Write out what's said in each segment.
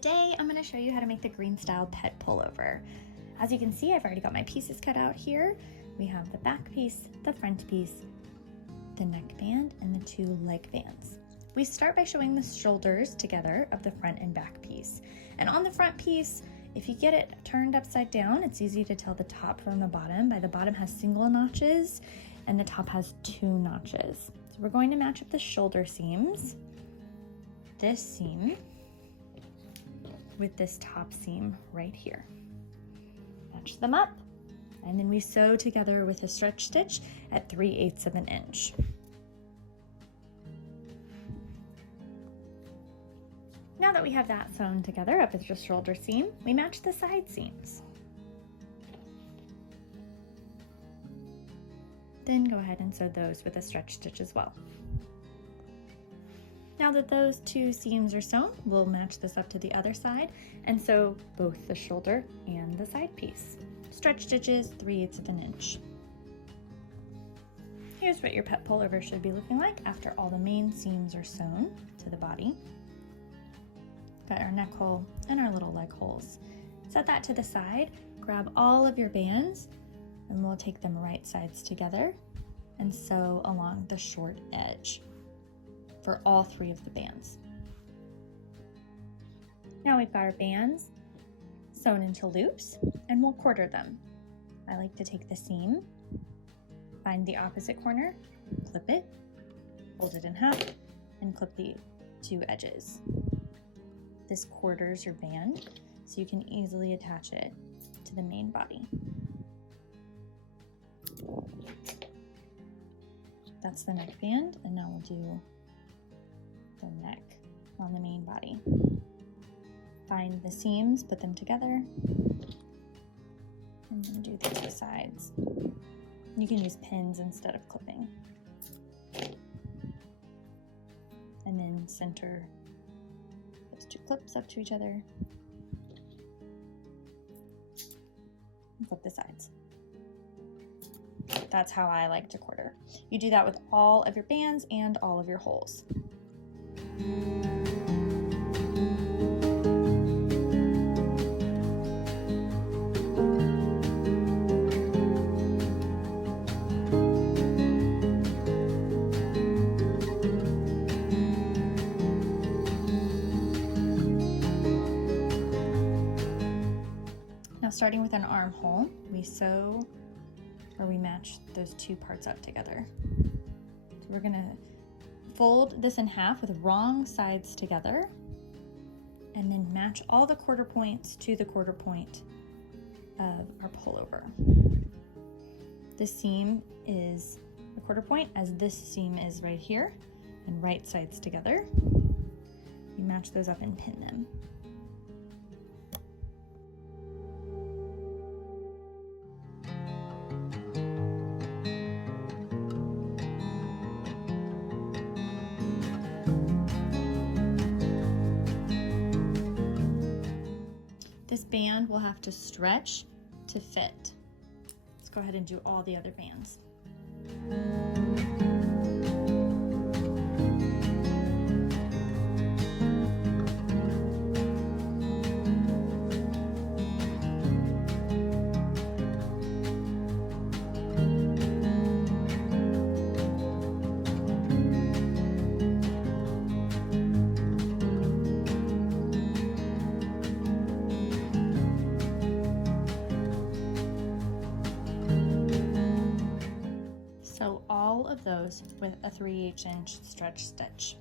Today I'm going to show you how to make the Greenstyle pet pullover. As you can see, I've already got my pieces cut out here. We have the back piece, the front piece, the neckband, and the two leg bands. We start by showing the shoulders together of the front and back piece. And on the front piece, if you get it turned upside down, it's easy to tell the top from the bottom. The bottom has single notches and the top has two notches. So we're going to match up the shoulder seams, this seam, with this top seam right here. Match them up, and then we sew together with a stretch stitch at 3/8 of an inch. Now that we have that sewn together up at the shoulder seam, we match the side seams. Then go ahead and sew those with a stretch stitch as well. Now that those two seams are sewn, we'll match this up to the other side and sew both the shoulder and the side piece. Stretch stitches 3/8 of an inch. Here's what your pet pullover should be looking like after all the main seams are sewn to the body. Got our neck hole and our little leg holes. Set that to the side, grab all of your bands, and we'll take them right sides together and sew along the short edge for all three of the bands. Now we've got our bands sewn into loops, and we'll quarter them. I like to take the seam, find the opposite corner, clip it, fold it in half, and clip the two edges. This quarters your band, so you can easily attach it to the main body. That's the neck band, and now we'll do the neck on the main body. Find the seams, put them together, and then do the two sides. You can use pins instead of clipping. And then center those two clips up to each other. And flip the sides. That's how I like to quarter. You do that with all of your bands and all of your holes. Now, starting with an armhole, we sew or we match those two parts up together. So we're gonna fold this in half with wrong sides together and then match all the quarter points to the quarter point of our pullover. This seam is a quarter point as this seam is right here, and right sides together. You match those up and pin them. This band will have to stretch to fit. Let's go ahead and do all the other bands. Sew all of those with a 3/8 inch stretch stitch.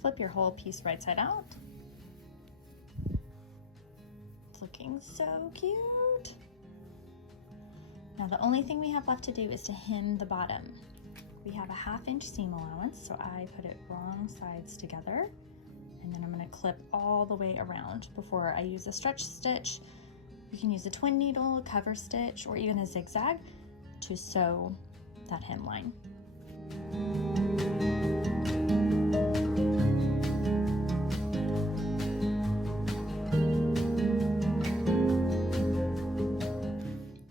Flip your whole piece right side out. It's looking so cute. Now the only thing we have left to do is to hem the bottom. We have a 1/2 inch seam allowance, so I put it wrong sides together, and then I'm going to clip all the way around before I use a stretch stitch. You can use a twin needle, Coverstitch, or even a ZigZag to sew that hemline.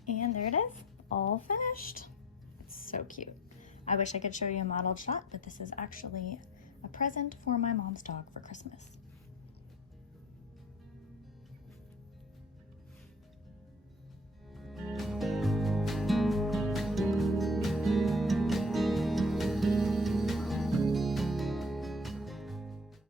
And there it is, all finished. It's so cute. I wish I could show you a modeled shot, but this is actually a present for my mom's dog for Christmas.